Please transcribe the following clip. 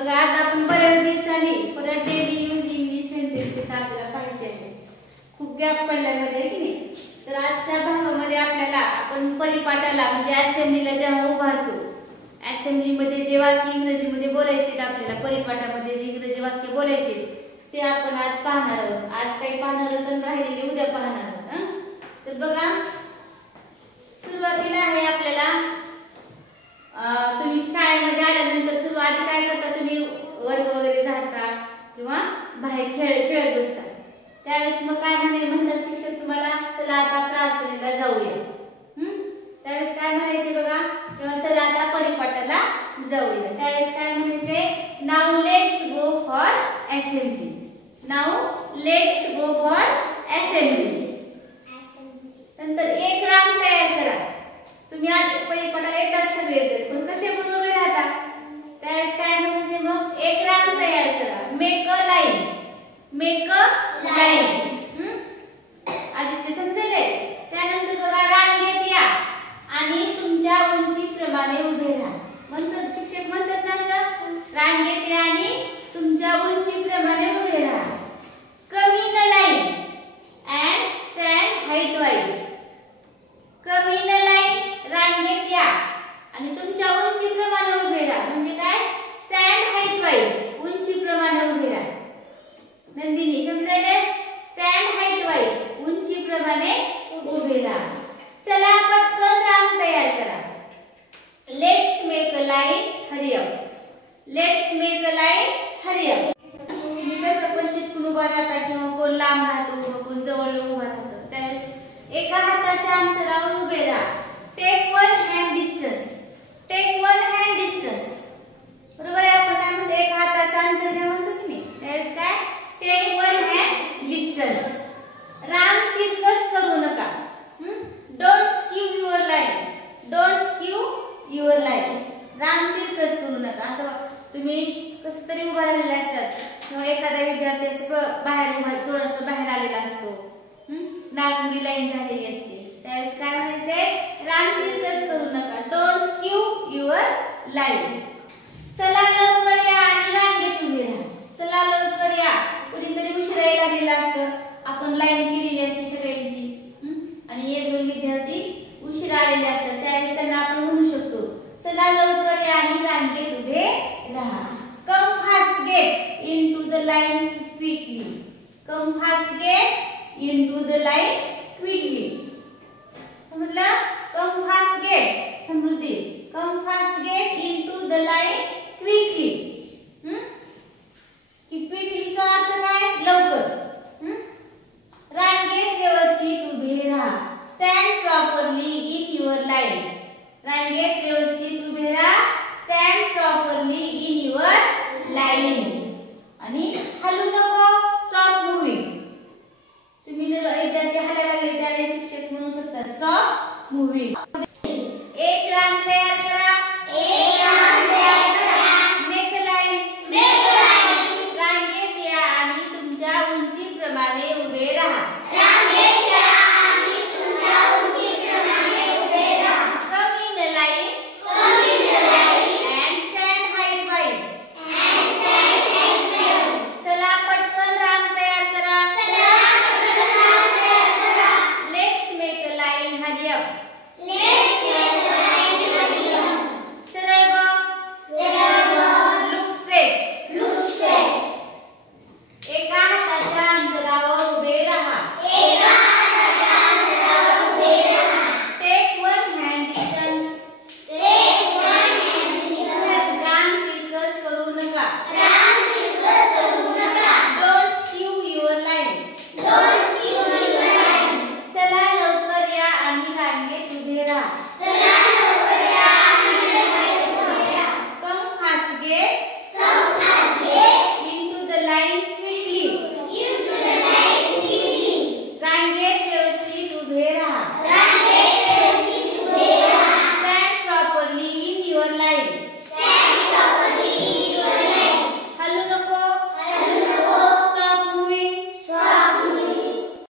बघा आज आपण बऱ्याच दिवसांनी परत डेली यूज इंग्लिश सेंटेन्सेस आपल्याला पाहिजे आहेत. खूप गॅप पडल्यामध्ये की नाही. तर आजच्या भागामध्ये आपल्याला आपण परिपाठाला म्हणजे असेंब्लीला जेव्हा उभारतो, असेंब्लीमध्ये जे वाक्य इंग्रजीमध्ये बोलायचे आपल्याला, परिपाठामध्ये जे इंग्रजी वाक्य बोलायचे ते आपण आज पाहणार आहोत. आज काही पाहणार आहोत आणि राहिलेले उद्या पाहणार आहोत. तर बघा सुरुवातीला आहे आपल्याला तुम्ही शाळेमध्ये आल्यानंतर सुरुवाती काय करता, तुम्ही वर्ग वगैरे झाडता किंवा बाहेर खेळत बसता. त्यावेळेस मग काय म्हणतात शिक्षक तुम्हाला, चला आता प्रार्थनेला जाऊया. त्यावेळेस काय म्हणायचे बघा, किंवा चला आता परिपाठाला जाऊया. त्यावेळेस काय म्हणायचे, now let's go for assembly. Now let's go for assembly. नंतर एक रांग तयार करा. तुम्ही आज परिपाठाला येतात सगळेजण, पण कसे म्हणून उभे राहतात. त्यावेळेस काय म्हणायचे मग, एक रांग तयार करा. Make a line. Make a line. Aditya समजले. त्यानंतर बघा रांगेत या आणि तुमच्या उंचीप्रमाणे उभे राहा. म्हणतात शिक्षक म्हणतात ना असं, रांगेत या आणि तुमच्या उंचीप्रमाणे उभे राहा. Come in a line and stand height wise. Come in a line, रांगेत या आणि तुमच्या उंचीप्रमाणे उभे राहा. म्हणजे काय, स्टँड हाईट वाईज, उंचीप्रमाणे उभे राहा. नंदिनी समजायले, स्टँड हाईट वाईज, उंचीप्रमाणे उभे राहा. चला पटकन रांग तयार करा. Let's make a line, hurry up. Let's make a line, hurry up. तुम्ही कसं पण चिटकून उभा राहता किंवा कोण लांब राहतो, कोण जवळ उभा राहतो. त्यावेळेस एका हाताच्या अंतरावर उभे राहा. Take one hand distance. Take one hand distance. बरोबर आहे. आपण काय म्हणतो, एक हाताचा अंतर घ्या म्हणतो की नाही. त्यावेळेस काय, टेक वन हँड डिस्टन्स. रांग तिरकस करू नका. Don't skew your line. Don't skew your line. रांग तिरकस करू नका. असं तुम्ही कसं तरी उभा राहिलेला असतात किंवा एखाद्या विद्यार्थ्याचं बाहेर उभा थोडंसं बाहेर आलेला असतो, नागपुरी लाईन झालेली असते. त्यावेळेस काय म्हणायचंय, रांग तिरकस करू नका. Don't skew your line. चला लवकर या आणि रांगेत उभे राहा. चला लवकर या. कुणीतरी उशिरा यायला गेला असतं, आपण लाईन केलेली असते सगळ्यांची आणि एक दोन विद्यार्थी उशिरा आलेले असतात. त्यावेळेस त्यांना आपण म्हणू शकतो, चला लवकर या आणि रांगेत उभे राहा. Come fast get into the line quickly. Come fast get into the line quickly. समजलं. Come fast get, Samruddhi. Come fast get into the line quickly.